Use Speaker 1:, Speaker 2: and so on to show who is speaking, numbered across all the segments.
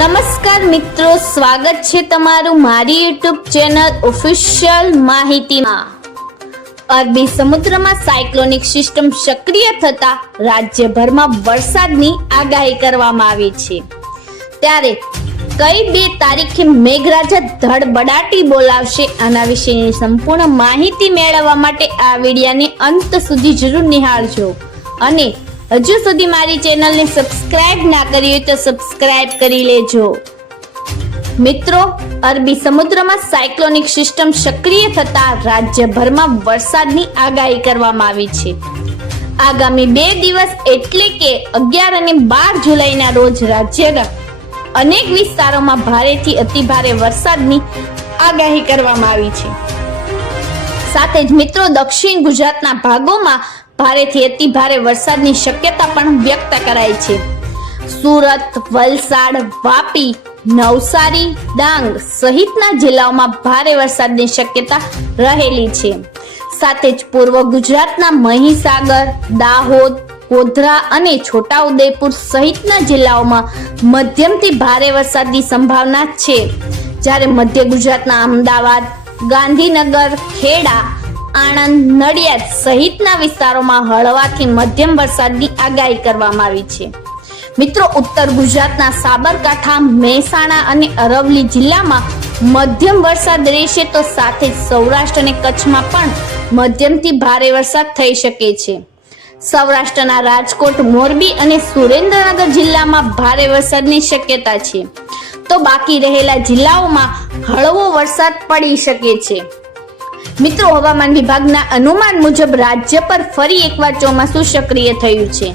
Speaker 1: નમસ્કાર મિત્રો, સ્વાગત છે તમારું મારી યુટ્યુબ ચેનલ ઓફિશિયલ માહિતીમાં. અરબી સમુદ્રમાં સાયક્લોનિક સિસ્ટમ સક્રિય થતા રાજ્યભરમાં વરસાદની આગાહી કરવામાં આવી છે. ત્યારે કઈ બે તારીખે મેઘરાજા ધડબડાટી બોલાવશે આના વિશેની સંપૂર્ણ માહિતી મેળવવા માટે આ વિડિયાને અંત સુધી જરૂર નિહાળજો. અને હજુ સુધી મારી ચેનલને સબસ્ક્રાઇબ ના કરી હોય તો સબસ્ક્રાઇબ કરી લેજો. મિત્રો, અરબી સમુદ્રમાં સાયક્લોનિક સિસ્ટમ સક્રિય થતા રાજ્યભરમાં વરસાદની આગાહી કરવામાં આવી છે. આગામી બે દિવસ એટલે કે અગિયાર અને બાર જુલાઈના રોજ રાજ્યના અનેક વિસ્તારોમાં ભારેથી અતિભારે વરસાદની આગાહી કરવામાં આવી છે. સાથે જ મિત્રો દક્ષિણ ગુજરાતના ભાગોમાં ભારેથી અતિ ભારે વરસાદની શક્યતા પણ વ્યક્ત કરાઈ છે. સુરત, વલસાડ, વાપી, નવસારી, ડાંગ સહિતના જિલ્લાઓમાં ભારે વરસાદની શક્યતા રહેલી છે. સાથે જ પૂર્વ ગુજરાતના મહીસાગર, દાહોદ, ગોધરા અને છોટાઉદેપુર સહિતના જિલ્લાઓમાં મધ્યમથી ભારે વરસાદની સંભાવના છે. જ્યારે મધ્ય ગુજરાતના અમદાવાદ ગાંધીનગર, ખેડા, આણંદ, નડિયાદ સહિતના વિસ્તારોમાં હળવાથી મધ્યમ વરસાદની આગાહી કરવામાં આવી છે. મિત્રો, ઉત્તર ગુજરાતના સાબરકાંઠા, મહેસાણા અને અરવલ્લી જિલ્લામાં મધ્યમ વરસાદ રહેશે તો સાથે જ સૌરાષ્ટ્ર અને કચ્છમાં પણ મધ્યમથી ભારે વરસાદ થઈ શકે છે. સૌરાષ્ટ્રના રાજકોટ, મોરબી અને સુરેન્દ્રનગર જિલ્લામાં ભારે વરસાદની શક્યતા છે. તો બાકી રહેલા જિલ્લાઓમાં હળવો વરસાદ પડી શકે છે. મિત્રો, હવામાન વિભાગના અનુમાન મુજબ રાજ્ય પર ફરી એકવાર ચોમાસું સક્રિય થયું છે.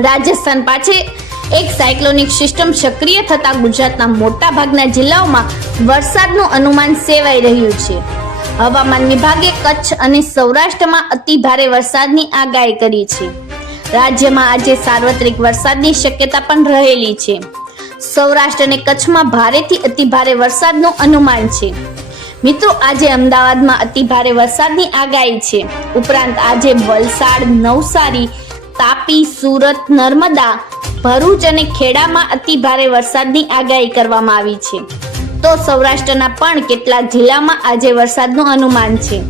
Speaker 1: રાજસ્થાન પાછે એક સાયક્લોનિક સિસ્ટમ સક્રિય થતા ગુજરાતના મોટા ભાગના જિલ્લાઓમાં વરસાદનું અનુમાન સેવાઈ રહ્યું છે. હવામાન વિભાગે કચ્છ અને સૌરાષ્ટ્રમાં અતિ ભારે વરસાદની આગાહી કરી છે. રાજ્યમાં આજે સાર્વત્રિક વરસાદની શક્યતા પણ રહેલી છે. સૌરાષ્ટ્ર અને કચ્છમાં ભારેથી અતિ ભારે વરસાદનું અનુમાન છે. મિત્રો, આજે અમદાવાદમાં અતિ ભારે વરસાદની આગાહી છે. ઉપરાંત આજે વલસાડ, નવસારી, તાપી, સુરત, નર્મદા, ભરૂચ અને ખેડામાં અતિ ભારે વરસાદની આગાહી કરવામાં આવી છે. તો સૌરાષ્ટ્રના પણ કેટલાક જિલ્લામાં આજે વરસાદનું અનુમાન છે.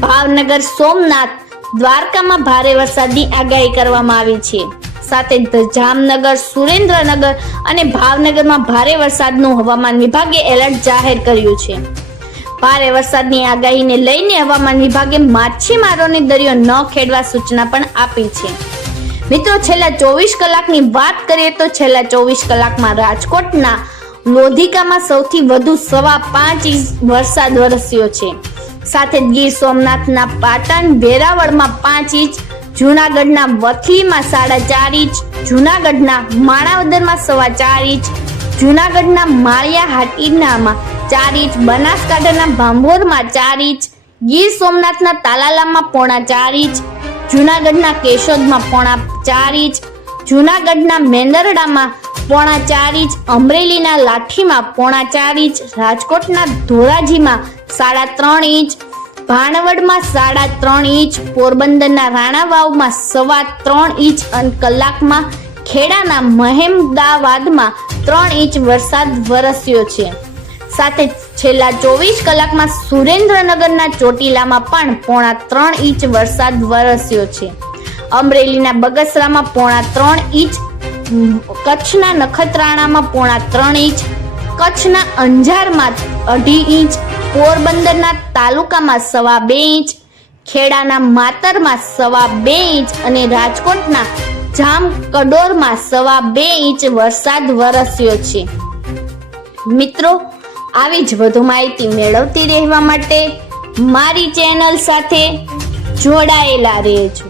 Speaker 1: ભાવનગર, સોમનાથ, દ્વારકામાં ભારે વરસાદની આગાહી કરવામાં આવી છે. સાથે જામનગર, સુરેન્દ્રનગર અને ભાવનગરમાં ભારે વરસાદનું હવામાન વિભાગે એલર્ટ જાહેર કર્યું છે. ભારે વરસાદની આગાહીને લઈને હવામાન વિભાગે માછીમારોને દરિયો ન ખેડવા સૂચના પણ આપી છે. મિત્રો, છેલ્લા ચોવીસ કલાકની વાત કરીએ તો છેલ્લા ચોવીસ કલાકમાં રાજકોટના લોધિકામાં સૌથી વધુ સવા પાંચ ઇંચ વરસાદ વરસ્યો છે. સાથે ગીર સોમનાથના પાટણ, વેરાવળમાં પાંચ ઇંચ જૂનાગઢના વથલીમાં સાડા ચાર ઇંચ, જૂનાગઢના માણાવદરમાં સવા ચાર ઇંચ, જૂનાગઢના માળિયા હાટીનામાં ચાર ઇંચ, બનાસકાંઠાના ભાંભોરમાં ચાર ઇંચ, ગીર સોમનાથના તાલાલામાં પોણા ચાર ઇંચ, જૂનાગઢના કેશોદમાં પોણા ચાર ઇંચ, જૂનાગઢના મેંદરડામાં પોણા ચાર ઇંચ, અમરેલીના લાઠીમાં પોણા ચાર ઇંચ, રાજકોટના ધોરાજીમાં સાડા ત્રણ ઇંચ ભાણવડમાં સાડા ત્રણ ઇંચ, પોરબંદરના રાણાવાવમાં સવા ત્રણ ઇંચ અને કલાકમાં ખેડાના મહેમદાવાદમાં ત્રણ ઇંચ વરસાદ વરસ્યો છે. સાથે છેલ્લા ચોવીસ કલાકમાં સુરેન્દ્રનગરના ચોટીલામાં પણ પોણા ત્રણ ઇંચ વરસાદ વરસ્યો છે. અમરેલીના બગસરામાં પોણા ત્રણ ઇંચ, કચ્છના નખત્રાણામાં પોણા ત્રણ ઇંચ, કચ્છના અંજારમાં અઢી ઇંચ પોરબંદરના તાલુકામાં સવા બે ઇંચ, ખેડાના માતરમાં સવા બે ઇંચ અને રાજકોટના જામ કડોરમાં સવા બે ઇંચ વરસાદ વરસ્યો છે. મિત્રો, આવી જ વધુ માહિતી મેળવતી રહેવા માટે મારી ચેનલ સાથે જોડાયેલા રહેજો.